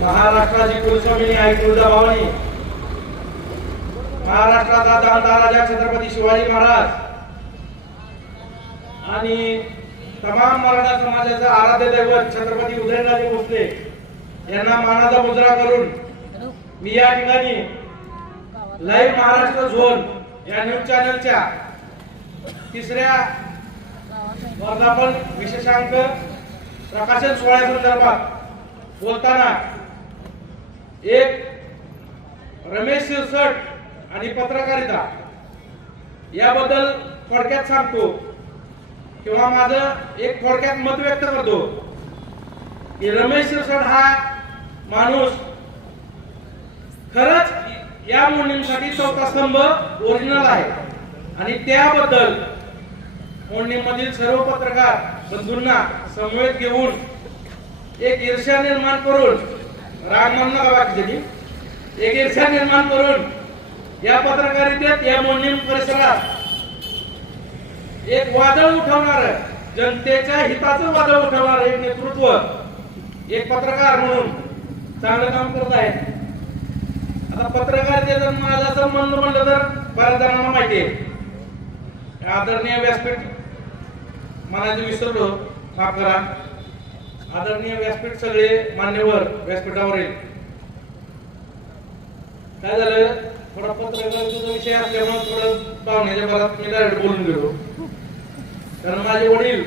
महाराष्ट्राची कुलस्वामिनी आई तुळजाभवानी महाराष्ट्राचा दांडा राजा छत्रपती शिवाजी महाराज. आणि तमाम मराठा समाजाचा आराध्य दैवत छत्रपती उदयनराजे भोसले यांना मानाचा मुजरा करून मी या ठिकाणी लाईव्ह महाराष्ट्र झोन या न्यूज चॅनलच्या तिसऱ्या वर्धापन विशेषांक प्रकाशन सोहळ्यासंदर्भात बोलताना एक रमेश शिरसट आणि पत्रकारिता. याबद्दल थोडक्यात सांगतो. किंवा माझं एक थोडक्यात मत व्यक्त करतो. की रमेश शिरसट हा माणूस खरंच या मोहिमेसाठी चौथा स्तंभ ओरिजिनल आहे. आणि त्याबद्दल मोहिमेमधील सर्व पत्रकार बंधूंना समवेत घेऊन एक ईर्ष्या निर्माण करून राग म्हणू नका बाकीच्यानी एक ईर्ष्या निर्माण करून या पत्रकारितेत या मोडणी परिसरात एक वादळ उठवणार जनतेच्या हिताचं वादळ उठवणार एक नेतृत्व एक पत्रकार म्हणून चांगलं काम करत आहे. आता पत्रकारितेचा माझा संबंध म्हणलं तर बऱ्याच जणांना माहिती आहे. आदरणीय व्यासपीठ म्हणायचं विसरलो हो, माफ करा. आदरणीय व्यासपीठ सगळे मान्यवर व्यासपीठावरील. काय झालं? थोडा पत्रकारितेचा विषय असल्यामुळे थोडं पाहुण्याच्या भरात मी डायरेक्ट बोलून गेलो. कारण माझे वडील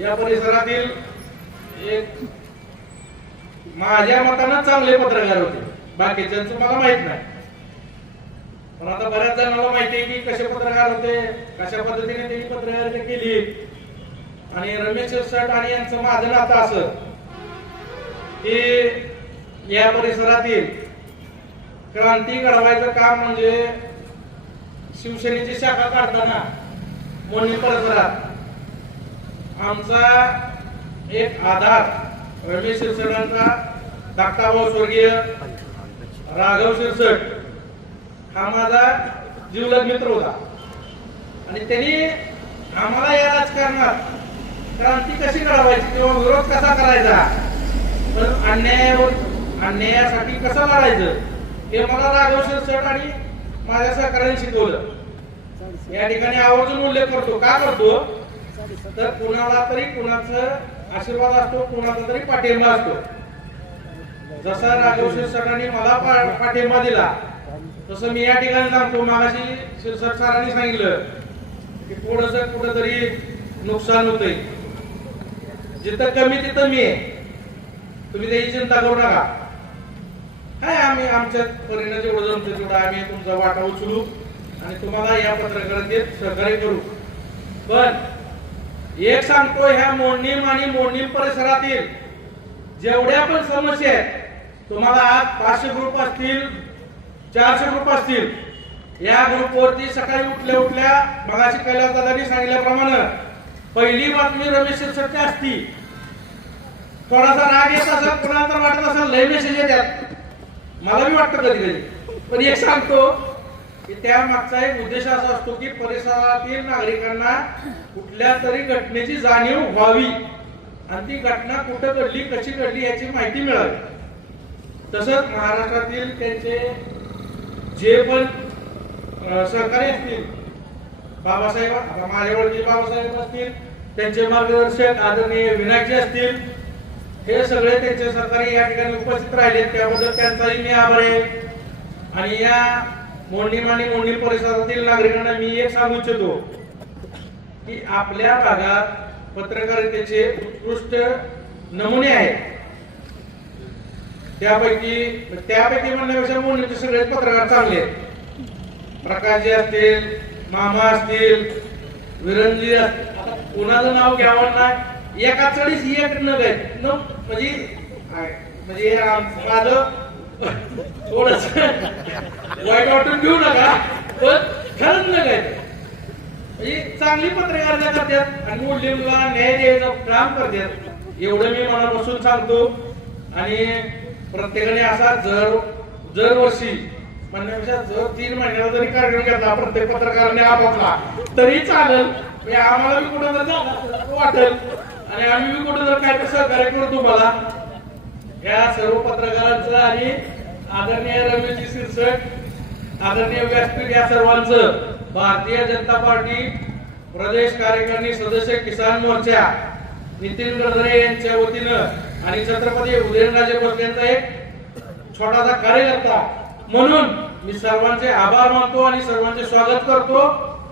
या परिसरातील एक माझ्या मतानं चांगले पत्रकार होते. बाकीच्यांचं मला माहीत नाही. पण आता बऱ्याच जणांना माहिती आहे की कसे पत्रकार होते कशा पद्धतीने त्यांनी पत्रकारिता केली. आणि रमेश सट आणि यांचं माझं नातं असं. की या परिसरातील क्रांती घडवायचं काम म्हणजे शिवसेनेची शाखा काढताना मोनी परिसरात. आमचा एक आधार रमेश शिरसटांचा धाकटा भाऊ स्वर्गीय राघव शिरसट हा माझा जीवलग मित्र होता. आणि त्यांनी आम्हाला या राजकारणात क्रांती कशी घडवायची किंवा विरोध कसा करायचा? तर अन्यायावर अन्यायासाठी कसं लढायचं? हे मला राघव शिरसट आणि माझ्या सहकार्याने शिकवलं. या ठिकाणी आवर्जून उल्लेख करतो. का करतो? तर कुणाला तरी कुणाचा आशीर्वाद असतो कुणाचा तरी पाठिंबा असतो. जसा राघव शिरसरांनी मला पा- पाठिंबा दिला तसं मी या ठिकाणी सांगतो. मागाशी शिरसर सरांनी सांगितलं की थोडस कुठंतरी नुकसान होतंय. जिथं कमी तिथं मी आहे. तुम्ही त्याची चिंता करू नका. काय आम्ही आमच्या परीनं जेवढं जमतं तेवढं आम्ही तुमचा वाटा उचलू आणि तुम्हाला या पत्रकारितेत सहकार्य करू. पण एक सांगतो ह्या मोडणीम आणि मोडणीम परिसरातील जेवढ्या पण समस्या आहेत तुम्हाला आज पाचशे ग्रुप असतील चारशे ग्रुप असतील या ग्रुपवरती सकाळी उठल्या उठल्या मगाशी कैलास दादांनी सांगितल्याप्रमाणे पहिली बातमी रमेश सत्य असती कोणाचा राग येत असेल कुणाला तर वाटत असेल लय मेसेज येतात मला बी वाटतं कधी कधी. पण एक सांगतो की त्या मागचा एक उद्देश असा असतो की परिसरातील नागरिकांना कुठल्या तरी घटनेची जाणीव व्हावी. आणि ती घटना कुठं घडली कशी घडली याची माहिती मिळावी. तसंच महाराष्ट्रातील त्यांचे जे पण सहकारी असतील बाबासाहेब आता माझ्यावरचे बाबासाहेब असतील त्यांचे मार्गदर्शक आदरणीय विनायकजी असतील हे सगळे त्यांचे सरकारी या ठिकाणी उपस्थित राहिले त्याबद्दल त्यांचाही मी आभार आहे. आणि या मोंडीम आणि मोंडील परिसरातील नागरिकांना मी एक सांगू इच्छितो की आपल्या भागात पत्रकारितेचे उत्कृष्ट नमुने आहेत. त्यापैकी त्यापैकी म्हणण्यापेक्षा मोंडीचे सगळे पत्रकार चांगले आहेत. प्रकाशजी असतील मामा असतील विरंजी कोणाचं नाव घ्यावं नाही एका चढीस एक नग आहेत. न म्हणजे म्हणजे हे माझं थोडस वाईट वाटून घेऊ नका पण खरंच नग म्हणजे चांगली पत्रकारिता करतात आणि मोडलीला न्याय द्यायचं काम करतात एवढं मी मनापासून सांगतो. आणि प्रत्येकाने असा जर दरवर्षी म्हणण्यापेक्षा जर तीन महिन्याला जरी कार्यक्रम घेतला प्रत्येक पत्रकाराने आपापला तरी चालेल. म्हणजे आम्हाला बी कुठं जर वाटेल. आणि आम्ही बी कुठं जर काय सहकार्य करू तुम्हाला या सर्व पत्रकारांचं आणि आदरणीय रमेशजी शिरसट आदरणीय व्यासपीठ या सर्वांचं भारतीय जनता पार्टी प्रदेश कार्यकारिणी सदस्य किसान मोर्चा नितीन गडकरी यांच्या वतीनं आणि छत्रपती उदयनराजे भोसले यांचा एक छोटासा कार्यकर्ता म्हणून मी सर्वांचे आभार मानतो आणि सर्वांचे स्वागत करतो.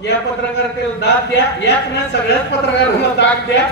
या पत्रकारितेला दाद द्या. याच नाही सगळ्याच पत्रकारांना दाद द्या.